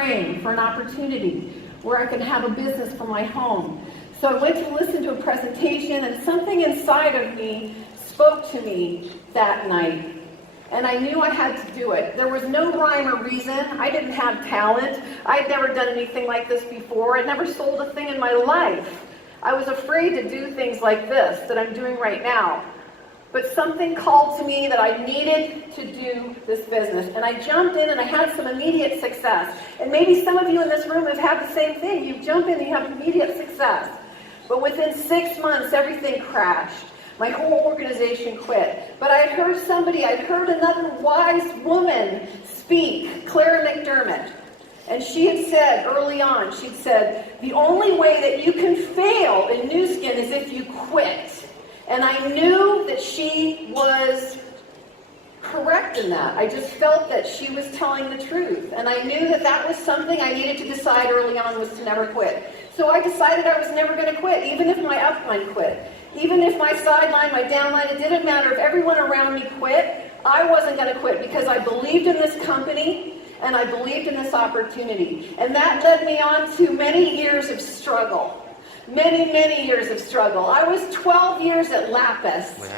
praying for an opportunity where I could have a business for my home. So I went to listen to a presentation, and something inside of me spoke to me that night. And I knew I had to do it. There was no rhyme or reason. I didn't have talent. I'd never done anything like this before. I'd never sold a thing in my life. I was afraid to do things like this that I'm doing right now. But something called to me that I needed to do this business. And I jumped in and I had some immediate success. And maybe some of you in this room have had the same thing. You jump in and you have immediate success. But within 6 months, everything crashed. My whole organization quit. But I'd heard another wise woman speak, Clara McDermott. And she had said early on, she'd said, the only way that you can fail in Nu Skin is if you quit. And I knew that she was correct in that. I just felt that she was telling the truth. And I knew that that was something I needed to decide early on, was to never quit. So I decided I was never going to quit, even if my upline quit. Even if my sideline, my downline, it didn't matter. If everyone around me quit, I wasn't going to quit because I believed in this company and I believed in this opportunity. And that led me on to many years of struggle. Many years of struggle. I was 12 years at Lapis.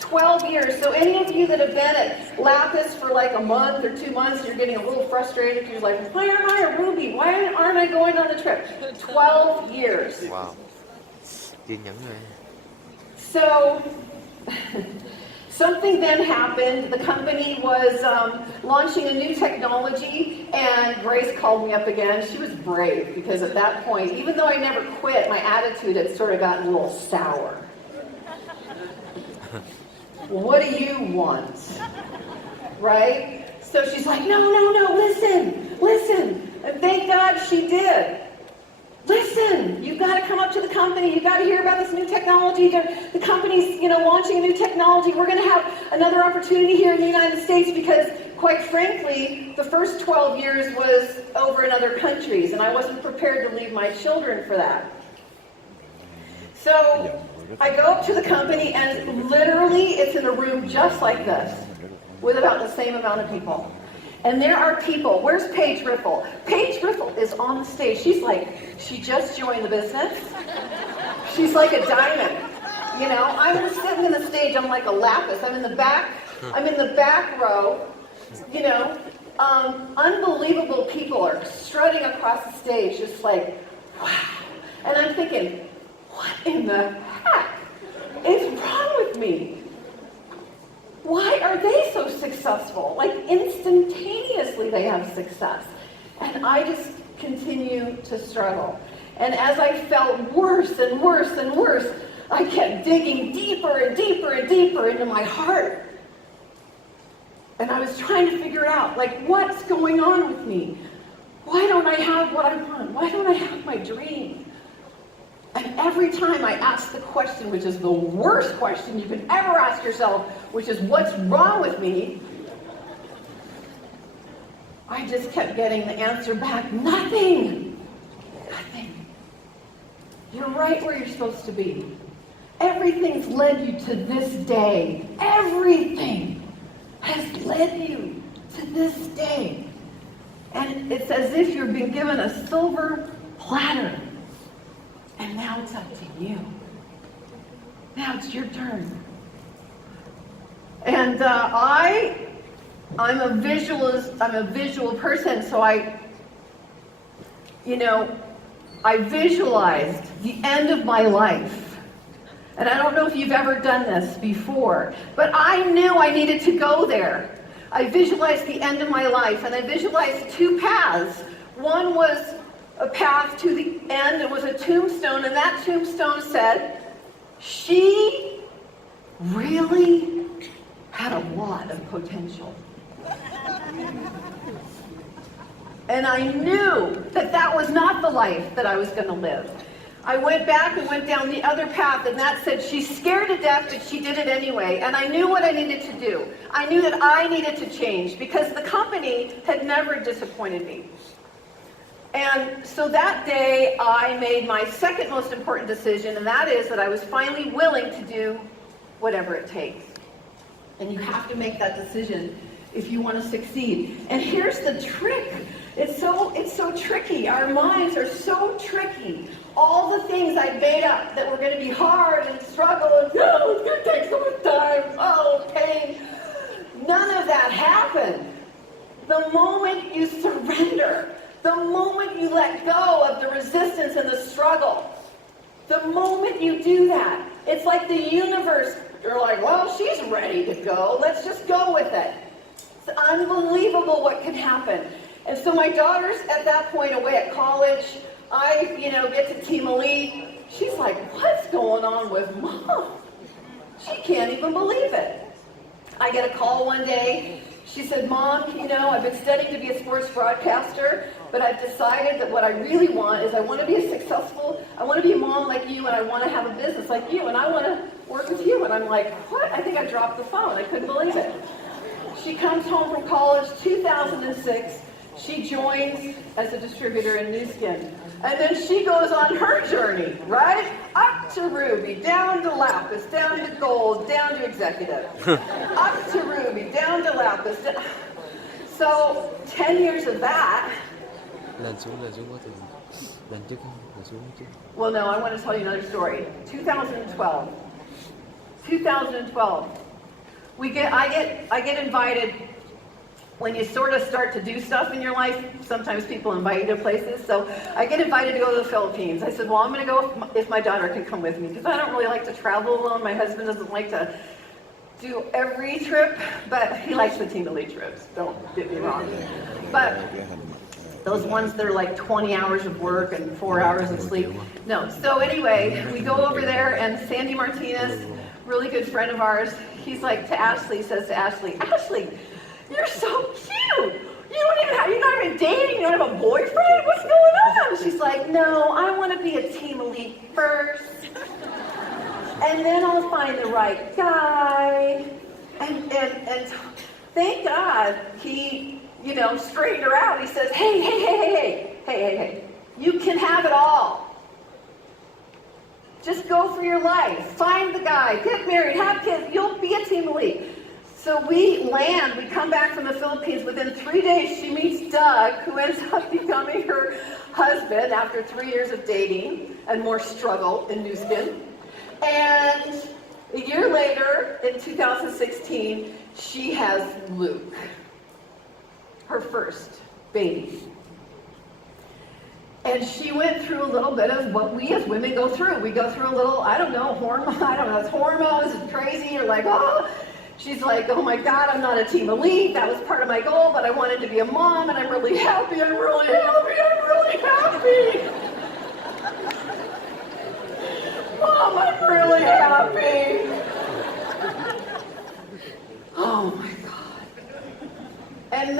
12 years. So any of you that have been at Lapis for like a month or 2 months, you're getting a little frustrated. You're like, why aren't I a Ruby? Why aren't I going on the trip? 12 years. Wow. So something then happened. The company was launching a new technology, and Grace called me up again. She was brave, because at that point, even though I never quit, my attitude had sort of gotten a little sour. What do you want? Right? So she's like, no, listen. And thank God she did. Listen, you've got to come up to the company. You've got to hear about this new technology. The company's, launching a new technology. We're going to have another opportunity here in the United States because, quite frankly, the first 12 years was over in other countries, and I wasn't prepared to leave my children for that. So I go up to the company, and literally it's in a room just like this, with about the same amount of people. And there are people. Where's Paige Riffle? Paige Riffle is on the stage. She just joined the business. She's like a diamond. I'm sitting in the stage. I'm like a Lapis. I'm in the back row. Unbelievable people are strutting across the stage, just like, wow. And I'm thinking, what in the heck is wrong with me? Why are they so successful? Like, instantaneously they have success. And I just continue to struggle. And as I felt worse and worse and worse, I kept digging deeper and deeper and deeper into my heart. And I was trying to figure out, like, what's going on with me? Why don't I have what I want? Why don't I have my dream? And every time I ask the question, which is the worst question you could ever ask yourself, which is, what's wrong with me? I just kept getting the answer back, nothing. Nothing. You're right where you're supposed to be. Everything's led you to this day. Everything has led you to this day. And it's as if you're being given a silver platter. And now it's up to you. Now it's your turn. And I'm a visual person, so I visualized the end of my life. And I don't know if you've ever done this before, but I knew I needed to go there. I visualized the end of my life, and I visualized two paths. One was a path to the end. It was a tombstone, and that tombstone said, she really had a lot of potential. And I knew that that was not the life that I was going to live. I went back and went down the other path, and that said, she's scared to death, but she did it anyway. And I knew what I needed to do. I knew that I needed to change, because the company had never disappointed me. And so that day, I made my second most important decision, and that is that I was finally willing to do whatever it takes. And you have to make that decision if you want to succeed. And here's the trick. It's so tricky. Our minds are so tricky. All the things I made up that were going to be hard and struggle and, oh, it's going to take so much time, oh, pain. None of that happened. The moment you surrender, the moment you let go of the resistance and the struggle, the moment you do that, it's like the universe, you're like, well, she's ready to go. Let's just go with it. It's unbelievable what can happen. And so my daughter's at that point away at college. I, get to Team Elite. She's like, what's going on with Mom? She can't even believe it. I get a call one day. She said, Mom, I've been studying to be a sports broadcaster, but I've decided that what I really want is I want to be I want to be a mom like you, and I want to have a business like you, and I want to work with you. And I'm like, what? I think I dropped the phone. I couldn't believe it. She comes home from college, 2006. She joins as a distributor in Nu Skin. And then she goes on her journey, right? Up to Ruby, down to Lapis, down to Gold, down to Executive. Up to Ruby, down to Lapis. So 10 years of that. Well, no, I want to tell you another story. 2012. I get invited. When you sort of start to do stuff in your life, sometimes people invite you to places. So I get invited to go to the Philippines. I said, well, I'm going to go if my daughter can come with me, because I don't really like to travel alone. My husband doesn't like to do every trip, but he likes the Team Elite trips. Don't get me wrong. But those ones that are like 20 hours of work and 4 hours of sleep. No. So anyway, we go over there, and Sandy Martinez, really good friend of ours, he's like to Ashley, says to Ashley, you're so cute. You're not even dating. You don't have a boyfriend. What's going on? She's like, no, I want to be a Team Elite first, and then I'll find the right guy. And thank God he, straightened her out. He says, hey, you can have it all. Just go for your life. Find the guy. Get married. Have kids. You'll be a Team Elite. So we come back from the Philippines. Within 3 days, she meets Doug, who ends up becoming her husband after 3 years of dating and more struggle in Nu Skin. And a year later, in 2016, she has Luke, her first baby. And she went through a little bit of what we as women go through. We go through a little, it's hormones, it's crazy. You're like, oh. She's like, oh my God, I'm not a Team Elite. That was part of my goal, but I wanted to be a mom, and I'm really happy. Mom, I'm really happy. Oh my God. And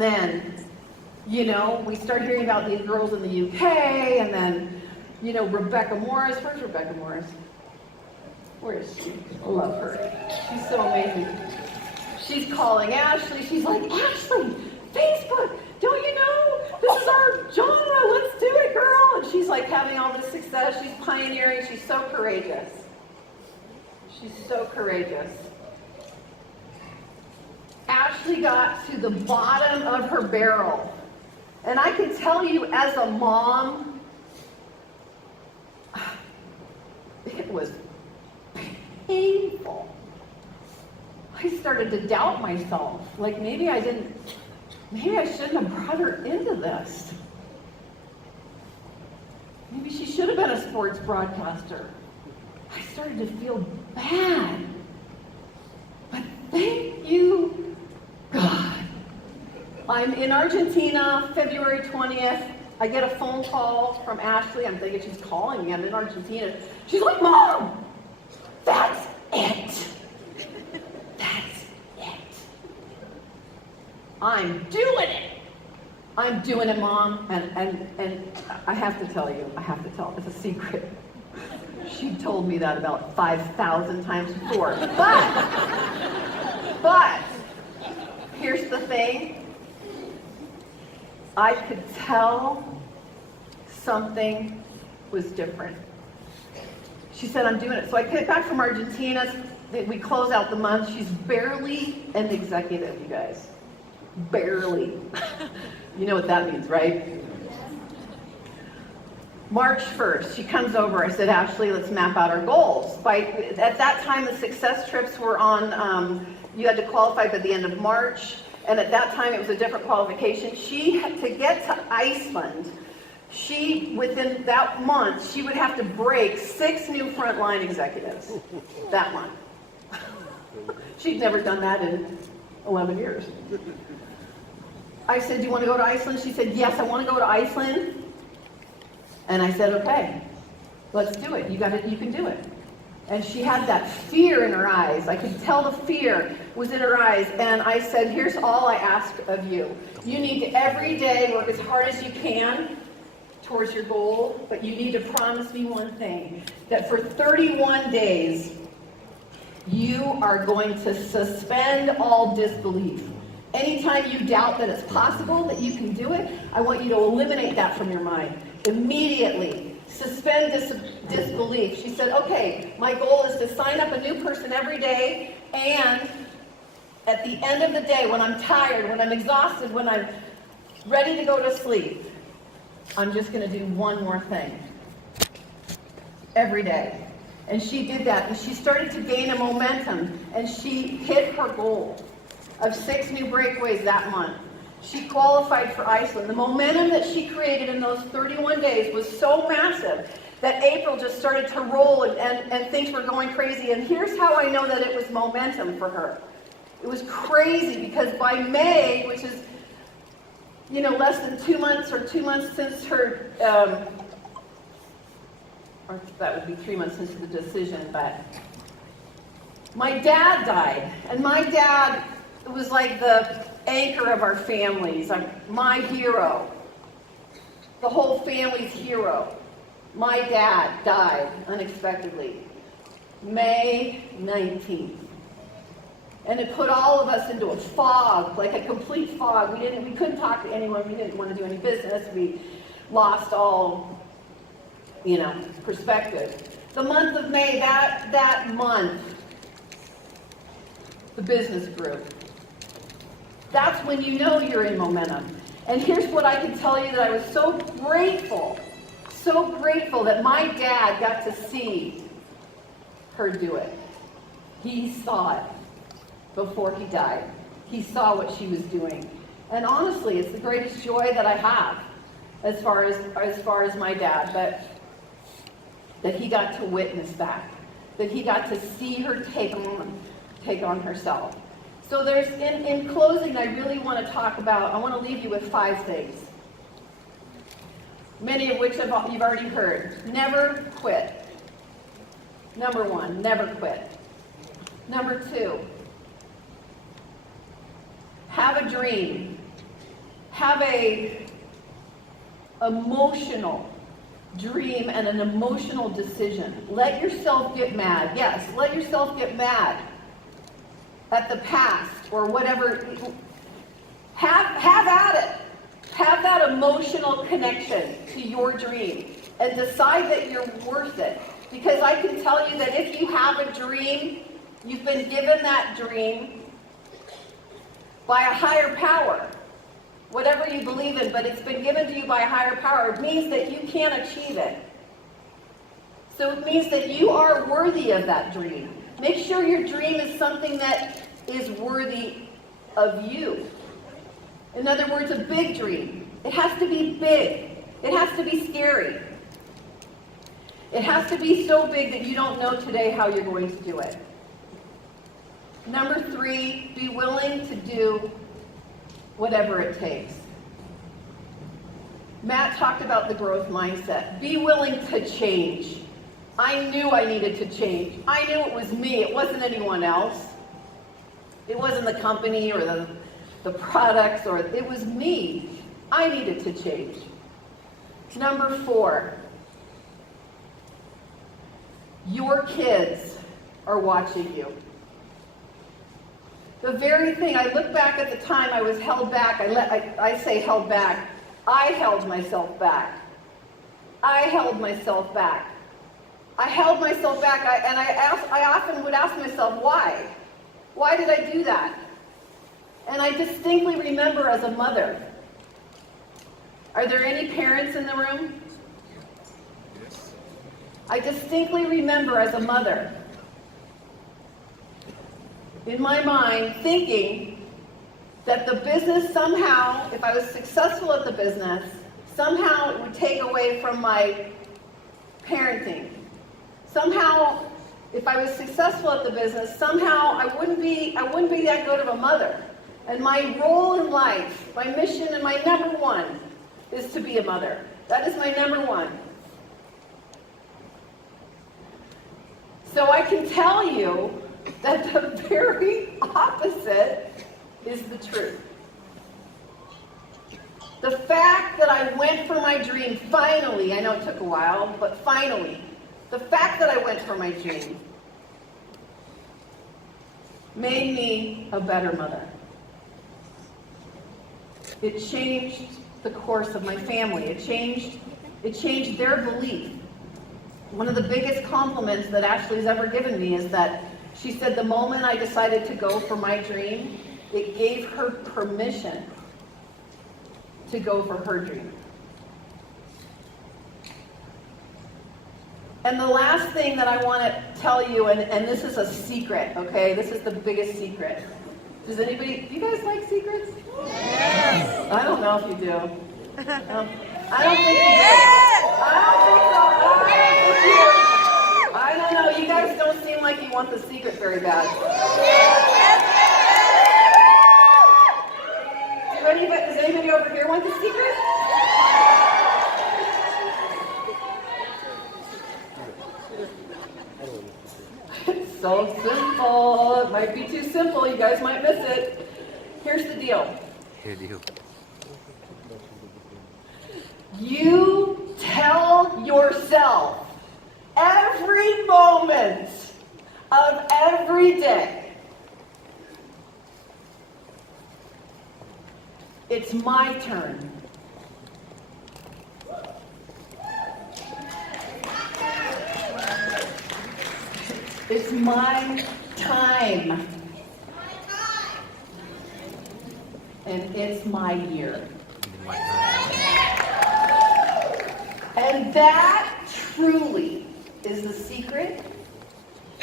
then, we start hearing about these girls in the UK, and then, Rebecca Morris. Where's Rebecca Morris? Where is she? I love her. She's so amazing. She's calling Ashley. She's like, Ashley, Facebook, don't you know? This is our genre. Let's do it, girl. And she's like having all this success. She's pioneering. She's so courageous. Ashley got to the bottom of her barrel. And I can tell you, as a mom, it was painful. I started to doubt myself. Like maybe I shouldn't have brought her into this. Maybe she should have been a sports broadcaster. I started to feel bad. But thank you, God. I'm in Argentina, February 20th. I get a phone call from Ashley. I'm thinking she's calling me. I'm in Argentina. She's like, Mom, that's it. I'm doing it, Mom. And I have to tell, it's a secret. She told me that about 5,000 times before. But, here's the thing. I could tell something was different. She said, I'm doing it. So I get back from Argentina. We close out the month. She's barely an executive, you guys. Barely. You know what that means, right? March 1st, she comes over. I said, Ashley, let's map out our goals. At that time, the success trips were on, you had to qualify by the end of March. And at that time, it was a different qualification. She had to get to Iceland. Within that month, she would have to break 6 new frontline executives that month. She'd never done that in 11 years. I said, do you want to go to Iceland? She said, yes, I want to go to Iceland. And I said, okay, let's do it. You can do it. And she had that fear in her eyes. I could tell the fear was in her eyes. And I said, here's all I ask of you. You need to every day work as hard as you can towards your goal, but you need to promise me one thing, that for 31 days, you are going to suspend all disbelief. Anytime you doubt that it's possible, that you can do it, I want you to eliminate that from your mind. Immediately, suspend disbelief. She said, okay, my goal is to sign up a new person every day, and at the end of the day, when I'm tired, when I'm exhausted, when I'm ready to go to sleep, I'm just going to do one more thing every day. And she did that, and she started to gain a momentum, and she hit her goal of 6 new breakaways that month. She qualified for Iceland. The momentum that she created in those 31 days was so massive that April just started to roll, and things were going crazy. And here's how I know that it was momentum for her. It was crazy because by May, which is, less than 2 months or 2 months since her, or that would be 3 months since the decision, but my dad died. And my dad was like the anchor of our families, my hero, the whole family's hero. My dad died unexpectedly, May 19th. And it put all of us into a fog, like a complete fog. We couldn't talk to anyone. We didn't want to do any business. We lost all, perspective. The month of May, that month, the business grew. That's when you know you're in momentum. And here's what I can tell you, that I was so grateful that my dad got to see her do it. He saw it before he died. He saw what she was doing. And honestly, it's the greatest joy that I have as far as my dad, that he got to witness that he got to see her take on herself. So in closing, I really want to I want to leave you with 5 things. Many of which you've already heard. Never quit. Number 1, never quit. Number 2, have a dream. Have a emotional dream and an emotional decision. Let yourself get mad. Yes, let yourself get mad at the past or whatever. Have at it. Have that emotional connection to your dream and decide that you're worth it. Because I can tell you that if you have a dream, you've been given that dream by a higher power. Whatever you believe in, but it's been given to you by a higher power. It means that you can achieve it. So it means that you are worthy of that dream. Make sure your dream is something that is worthy of you. In other words, a big dream. It has to be big. It has to be scary. It has to be so big that you don't know today how you're going to do it. Number 3, be willing to do whatever it takes. Matt talked about the growth mindset. Be willing to change. I knew I needed to change. I knew it was me. It wasn't anyone else. It wasn't the company or the products, or it was me. I needed to change. Number 4, your kids are watching you. The very thing, I look back at the time I was held back. I say held back. I held myself back. I held myself back. I held myself back, and I often would ask myself, why? Why did I do that? And I distinctly remember as a mother. Are there any parents in the room? I distinctly remember as a mother, in my mind, thinking that the business somehow, if I was successful at the business, somehow it would take away from my parenting. Somehow, if I was successful at the business, somehow I wouldn't be that good of a mother. And my role in life, my mission and my number one is to be a mother. That is my number one. So I can tell you that the very opposite is the truth. The fact that I went for my dream, finally, I know it took a while, but finally, the fact that I went for my dream made me a better mother. It changed the course of my family. It changed their belief. One of the biggest compliments that Ashley's ever given me is that she said the moment I decided to go for my dream, it gave her permission to go for her dream. And the last thing that I want to tell you, and this is a secret, okay? This is the biggest secret. Do you guys like secrets? Yes. I don't know if you do. I don't think you do. I don't know. You guys don't seem like you want the secret very bad. Does anybody over here want the secret? It's so simple. It might be too simple. You guys might miss it. Here's the deal. You tell yourself every moment of every day, it's my turn. It's my time. And it's my year. And that truly is the secret.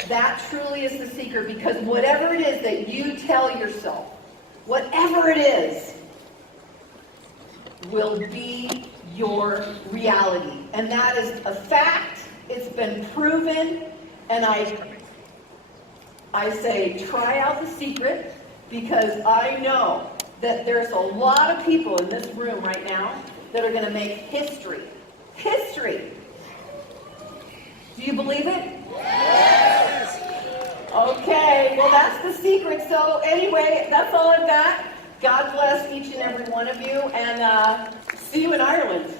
That truly is the secret, because whatever it is that you tell yourself, whatever it is, will be your reality. And that is a fact. It's been proven. And I say, try out the secret, because I know that there's a lot of people in this room right now that are going to make history. History. Do you believe it? Yes. Okay, well that's the secret. So anyway, that's all I've got. God bless each and every one of you, and see you in Ireland.